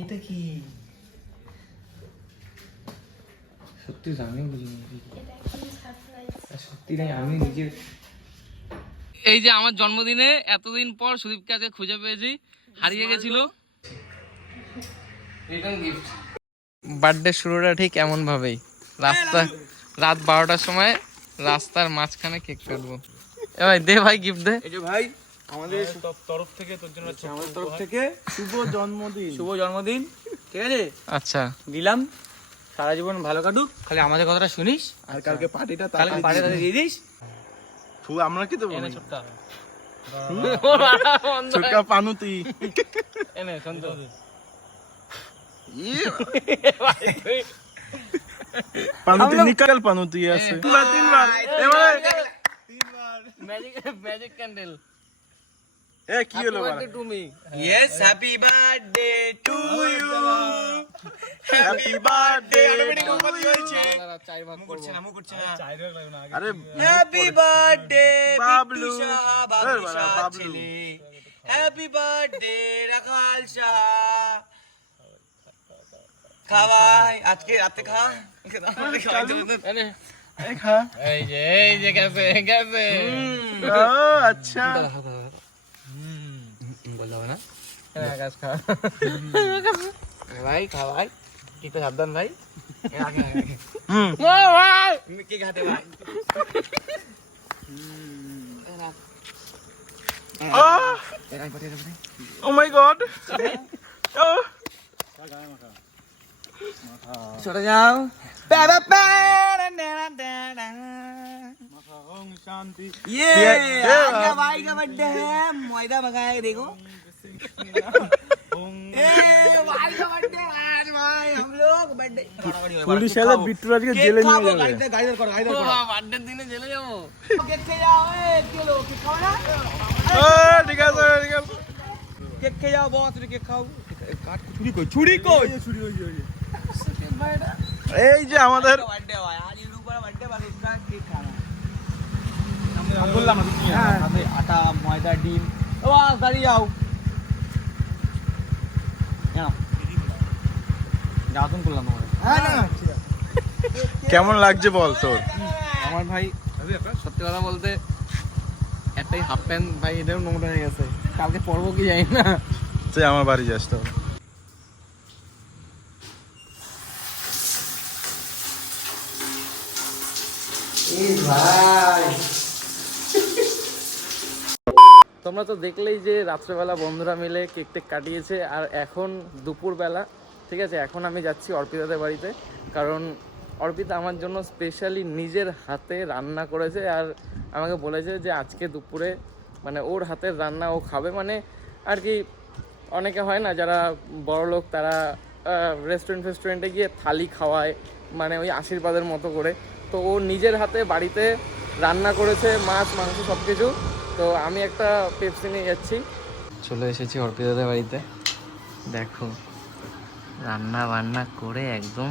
এটা কি সত্যি আমিও বুঝিনি, সত্যি নাই আমি নিজে। এই যে আমার জন্মদিনে এতদিন পর সুদীপকে আজকে খুঁজে পেয়েছি, হারিয়ে গেছিল। Return gift. বার্থডে শুরুটা ঠিক এমন ভাবেই, রাত 12টার সময় রাস্তার মাঝখানে কেক কাটবো। এ ভাই দে ভাই গিফট দে। এই যে ভাই আমাদের তরফ থেকে তোর জন্য, আমাদের তরফ থেকে শুভ জন্মদিন, ঠিক আছে? আচ্ছা দিলাম, সারা জীবন ভালো কাটুক, খালি আমাদের কথাটা শুনিস। আর কালকে পার্টিটা দিয়ে দিস। আমরা কি দেবো? ছোটকা ছোটকা পানুতি এনে শুন তো। পানুতি নিকাল পানুতি আছে তিনবার এবারে ম্যাজিক ক্যান্ডেল। এ কি হলো to me. Yes, happy birthday to you, happy birthday চার ভাগ করছে না। আরে হ্যাপি বার্থডে বাবলু, বাবলু বাবলু। ছেলে, হ্যাপি বার্থডে রাখাল শাহ। খাওয়াই আজকে রাতে খা। এই যে গেছে আচ্ছা বললো না ভাই, খাওয়াই একটু সাবধান ভাই। কি খাতে ভাই? ও মাই গড, চলে যাও। शांति ये आज का भाई का बर्थडे है, मैदा मंगाया है देखो। ए भाई का बर्थडे आज, भाई हम लोग बर्थडे। पुलिस वाला बिट्टू आज के जेल में जाएगा। गाइडर करो বার্থডে দিনে জেলে যাবো। केक के जाओ, ए किलो केक खाओ ना। ঠিক আছে ঠিক আছে, केक के जाओ बॉस, केक खाओ। काट छुरी को এই যে আমাদের बर्थडे हुआ आज, यूट्यूबर बर्थडे वाले उसका केक खाना। हम बोललाম না তুমি সাথে আটা ময়দা ডিম। ও গাড়ি যাও যাও, তুমি বললাম তোমার। হ্যাঁ না ঠিক আছে। কেমন লাগছে বল তোর? আমার ভাই সত্যি কথা বলতে একটাই হাফ প্যান্ট ভাই, এটাও নোংরা হয়ে গেছে, কালকে পরবো কি জানি না। তুই আমার বাড়ি যাস তো। তোমরা তো দেখলেই যে রাত্রেবেলা বন্ধুরা মিলে কেক টেক কাটিয়েছে, আর এখন দুপুরবেলা, ঠিক আছে, এখন আমি যাচ্ছি অর্পিতাদের বাড়িতে, কারণ অর্পিতা আমার জন্য স্পেশালি নিজের হাতে রান্না করেছে, আর আমাকে বলেছে যে আজকে দুপুরে মানে ওর হাতের রান্না ও খাবে। মানে আর কি অনেকে হয় না যারা বড়লোক, তারা রেস্টুরেন্টে গিয়ে থালি খাওয়ায়, মানে ওই আশীর্বাদের মতো করে। তো ও নিজের হাতে বাড়িতে রান্না করেছে, মাছ মাংস সব কিছু। তো আমি একটা পেপসি নিয়ে যাচ্ছি। চলে এসেছি অর্পিতাদের বাড়িতে, দেখো রান্না বান্না করে একদম।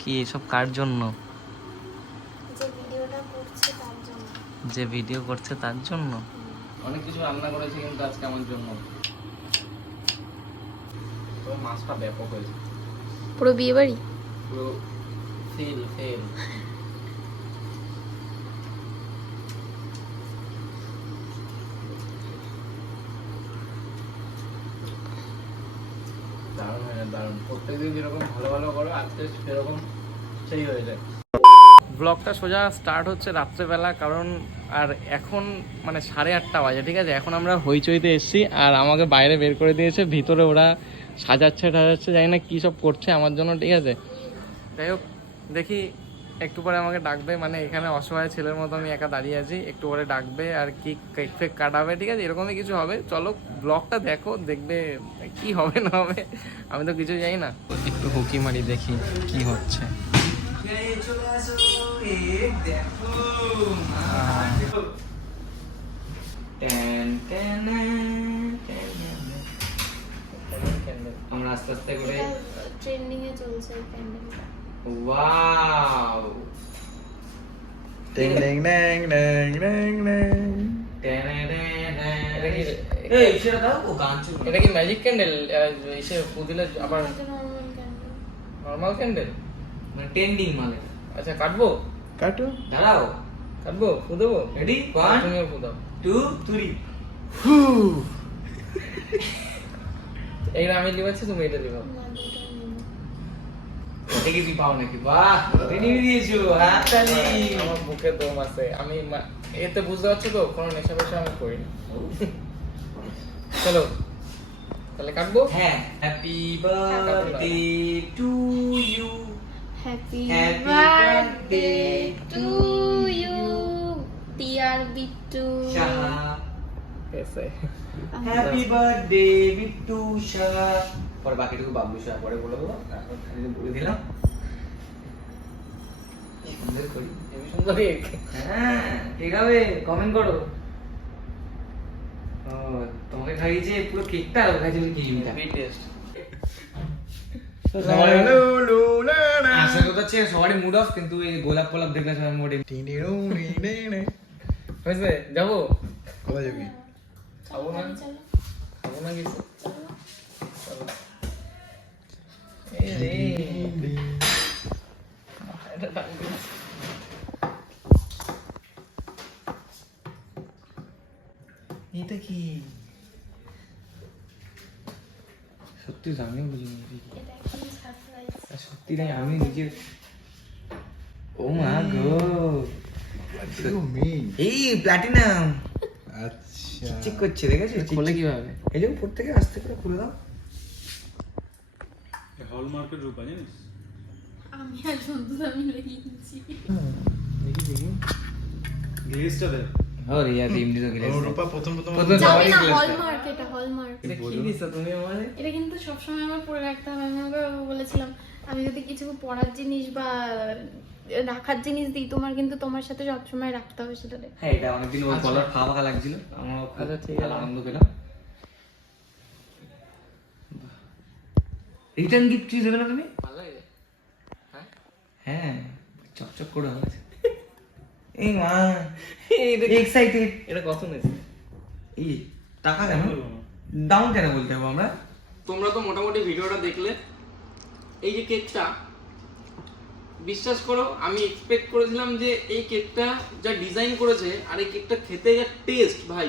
কি এসব কার জন্য? যে ভিডিও করছে তার জন্য অনেক কিছু রান্না করেছে, কিন্তু আজকে আমার জন্য। তো মাছটা ব্যাপক হয়েছে, পুরো বিয়ে বাড়ি, পুরো ফেল। দারুণ, প্রত্যেকদিন যেরকম ভালো ভালো করো আজকে সেরকম সেই হয়ে যায়। ব্লগটা সোজা স্টার্ট হচ্ছে রাত্রেবেলা, কারণ আর এখন মানে 8:30 বাজে, ঠিক আছে। এখন আমরা হইচইতে এসেছি, আর আমাকে বাইরে বের করে দিয়েছে, ভিতরে ওরা সাজাচ্ছে জানি না কী সব করছে আমার জন্য, ঠিক আছে। যাই হোক, দেখি একটু পরে আমাকে ডাকবে, মানে এখানে অসহায় ছেলের মতো আমি একা দাঁড়িয়ে আছি, একটু পরে ডাকবে আর কি কেক ফেক কাটাবে, ঠিক আছে, এরকমই কিছু হবে। চলো ব্লগটা দেখো, দেখবে কি হবে না হবে, আমি তো কিছু জানি না। একটু হুকি মারি দেখি কি হচ্ছে। আমরা আস্তে আস্তে করে ট্রেন্ডিং এ চলছে প্যান্ডেলটা। Wow, ding ding ding ding ding ding. এই সেটা দাও, ও গান শুনবে। এটা কি ম্যাজিক ক্যান্ডেল? এসে পুদিলে আবার নর্মাল ক্যান্ডেল। Normal candle? মানে ট্রেন্ডিং মালে। আচ্ছা কাটবো? কাটো দাঁড়াও, কাটবো? ফু দেবো? রেডি, 1 তুমিও ফু দাও। 2 3। এইটা আমি লিবাচ্ছি, তুমি এটা লিবাও। না, দুটোই নেবো। এটাকে কি পাও নাকি? বাহ, রেডি দিয়েছো, হাততালি। আমার বুকে দম আছে, আমি এতে বুঝতে পারছো তো কোনো নেশা পেশা আমি করি না। চলো তাহলে কাটবো। হ্যাঁ, happy birthday to you. Happy Happy birthday birthday to you dear Bittu. Saha, এসে হ্যাপি বার্থডে বিট্টু সাহা। পরে বাকিটুকু বাবলু সাহা পরে বলে দেবো, এখন খালি বলে দিলাম। কি সুন্দর করি। হেবি সুন্দর কেক। হ্যাঁ, ঠিক হবে, কমেন্ট করো। ও, তোমাকে খাইয়েছে পুরো কেকটা, আর খাইছে ক্রিমটা। Heavy taste. আসার কথা হচ্ছে সবারই মুড অফ, কিন্তু এই গোলাপ গোলাপ দেখলে সবার মুড। হয়েছে? যাবো? কোথায় যাবি? খাবো না? চলো খাবো না কিছু? চলো। চলো। এই রে। এটা টানবি। এটা কি সত্যি জানি বুঝিনি। এটা কি সারপ্রাইজ। সত্যি নাই, আমি নিজে। ও মা গো, এই প্লাটিনাম আচ্ছা চেক করছে, দেখেছিস? খোলে কিভাবে? এই যে উপর থেকে আস্তে করে খুলে দাও। হলমার্কের রূপা জানিস? আমি আর বন্ধু আমি লেগেছি। দেখি দেখি গ্লেজটা দেখ। আরে ইয়ার এমনি তো গেলে রূপা প্রথম প্রথম প্রথম- যাবে না, glass টা। হলমার্ক, এটা হলমার্ক। এটা কি দিছো তুমি আমারে? এটা কিন্তু সবসময় আমার পরে রাখতে হবে। আমি ওকে বলেছিলাম আমি যদি কিছু পড়ার জিনিস বা রাখার জিনিস দিই তোমার, কিন্তু তোমার সাথে সবসময় রাখতে হবে সেটাতে। হ্যাঁ, এটা অনেকদিন ওর আচ্ছা। কলার ফাঁকা ফাঁকা লাগছিল, আমার আচ্ছা, ঠিক আছে। আনন্দ পেলাম। রিটার্ন গিফট কি দেবে না তুমি? ভালো লাগে? হ্যাঁ? হ্যাঁ, চকচক করে হয়েছে। এই মা, এক্সাইটেড। এটা কত নিয়েছে? এই টাকা কেন ডাউন কেন বলতে হবে আমরা? তোমরা তো মোটামুটি ভিডিওটা দেখলে। এই যে কেকটা, বিশ্বাস করো আমি এক্সপেক্ট করেছিলাম যে এই কেকটা যা ডিজাইন করেছে আর এই কেকটা খেতে যা টেস্ট, ভাই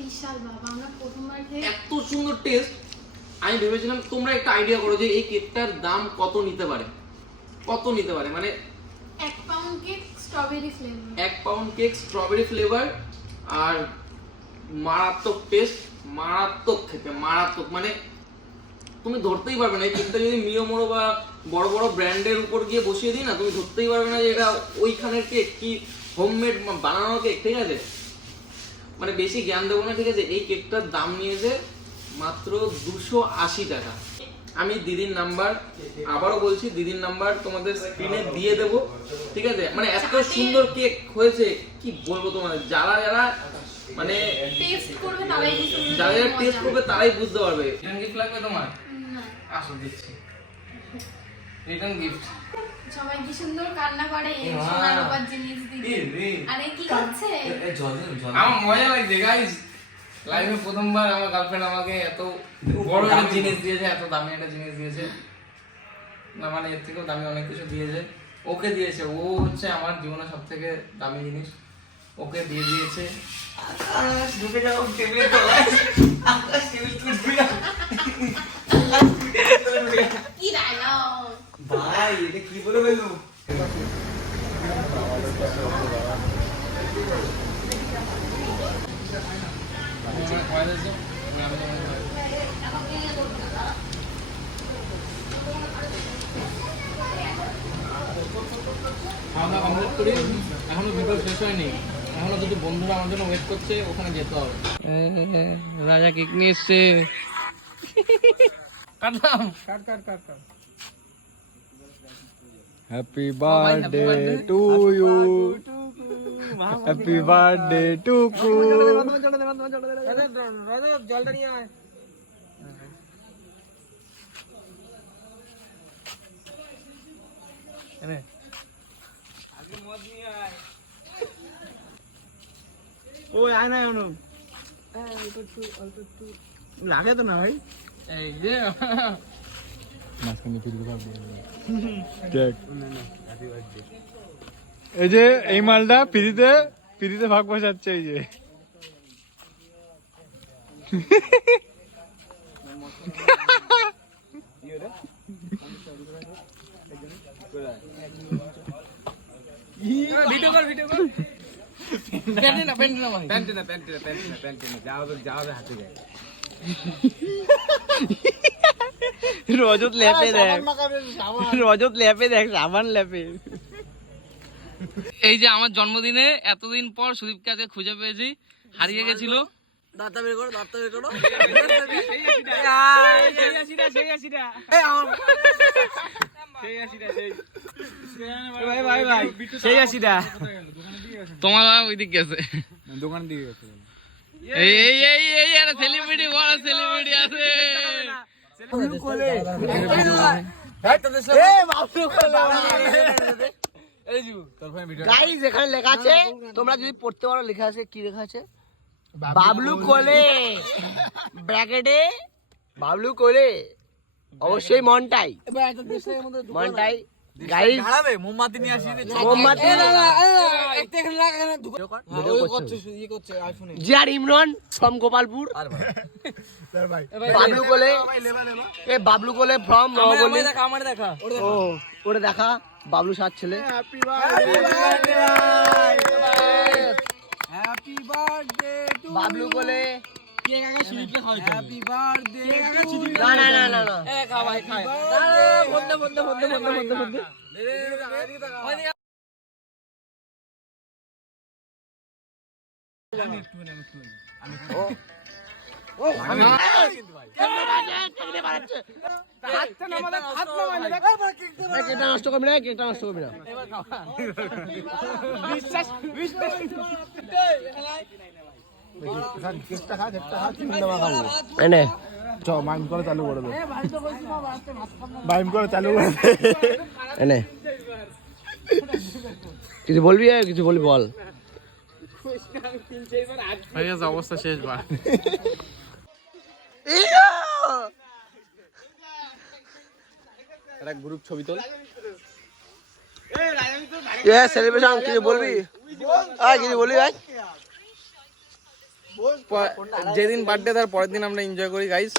বিশাল বাবা, আমরা প্রথমবার খেয়ে এত সুন্দর টেস্ট। আমি ভেবেছিলাম তোমরা একটা আইডিয়া করো যে এই কেকটার দাম কত নিতে পারে, কত নিতে পারে। মানে 1 pound cake strawberry flavour. 1 pound cake strawberry flavour, আর মারাত্মক টেস্ট, মারাত্মক খেতে, মারাত্মক। মানে তুমি ধরতেই পারবে না এই কেকটা যদি মিও মোড়ো বা বড় বড় ব্র্যান্ডের উপর গিয়ে বসিয়ে দিই না, তুমি ধরতেই পারবে না যে এটা ওইখানের কেক কি হোমমেড বানানো কেক। ঠিক আছে, মানে বেশি জ্ঞান দেবো না, ঠিক আছে। এই কেকটার দাম নিয়েছে মাত্র 280 টাকা। আমি দিদির নাম্বার, আবারও বলছি, দিদির নাম্বার তোমাদের স্ক্রিনে দিয়ে দেবো, ঠিক আছে। মানে এত সুন্দর কেক হয়েছে, কি বলবো তোমাদের। যারা যারা মানে টেস্ট করবে তারাই বুঝতে পারবে। যারা যারা টেস্ট করবে তারাই বুঝতে পারবে। রিটার্ন গিফট লাগবে তোমার? না, আসো দিচ্ছি রিটার্ন গিফট। সবাই কি সুন্দর কান্না করে এই মা। সোনা রূপার জিনিস দিতে। আরে কি হচ্ছে? জল জল আমার মজা লাগছে গাইস, লাইফে প্রথমবার আমার গার্লফ্রেন্ড আমাকে এত বড় একটা জিনিস দিয়েছে, এত দামি একটা জিনিস দিয়েছে। না মানে এর থেকেও দামি অনেক কিছু দিয়েছে। ওকে দিয়েছে, ও হচ্ছে আমার জীবনের সব থেকে দামি জিনিস, ওকে দিয়ে দিয়েছে। আকাশ ঢুকে যাও টেবিলে তলায়, আকাশ টেবিল তুলবি না কি ডায়লগ! ভাই, এটা কি বলে বললো? আমরা কমপ্লিট করি, এখনো ভিডিও শেষ হয়নি, এখনো দুটো বন্ধুরা আমার জন্য ওয়েট করছে, ওখানে যেতে হবে। রাজা কেক নিয়ে এসছে, কাটলাম, cut cut cut cut. Happy birthday to you, happy birthday to কু। জলটা নিয়ে আয়। ওই আয় না অনু, লাগে তো না ভাই এই যে এই যে এই মালটা ফ্রিতে ভাগ বসাচ্ছে এই যে ভিডিও কর প্যান্টে না ভাই প্যান্টে না যাও হাতে যায় রজত ল্যাপে দেখ সাবান ল্যাপে এই যে আমার জন্মদিনে এতদিন পর সুদীপকে আজকে খুঁজে পেয়েছি, হারিয়ে গেছিল। দাঁতটা বের করো সেই আসিটা তোমার ওই দিক গেছে, দোকান দিকে গেছে। এই একটা সেলিব্রিটি, বড় সেলিব্রিটি আছে। গাইস এখানে লেখা আছে, তোমরা যদি পড়তে পারো, লেখা আছে, কি লেখা আছে? বাবলু কোলে, ব্র্যাকেটে বাবলু কোলে, অবশ্যই মনটাই গাইস। মোমবাতি নিয়ে আসি মোমবাতি জি আর ইমরান ফ্রম গোপালপুর, বাবলু কোলে, এ বাবলু কোলে ফ্রম নবগলি। দেখা ও ওটা দেখা, বাবলু সাত ছেলে। হ্যাপি বার্থডে টু বাবলু কোলে, হ্যাপি বার্থডে না না না না না, কেকটা নষ্ট করবি না, কেকটা নষ্ট করবি না। এনে মাইম করে চালু করে দে, মাইম করে চালু করে দে। এনে কিছু বলবি, কিছু বলবি বল। হয়ে গেছে, অবস্থা শেষ বার। একটা গ্রুপ ছবি তোল। সেলিব্রেশন কিছু বলবি, কিছু বলবি ভাই। যেদিন বার্থডে তার পরের দিন আমরা এনজয় করি গাইস।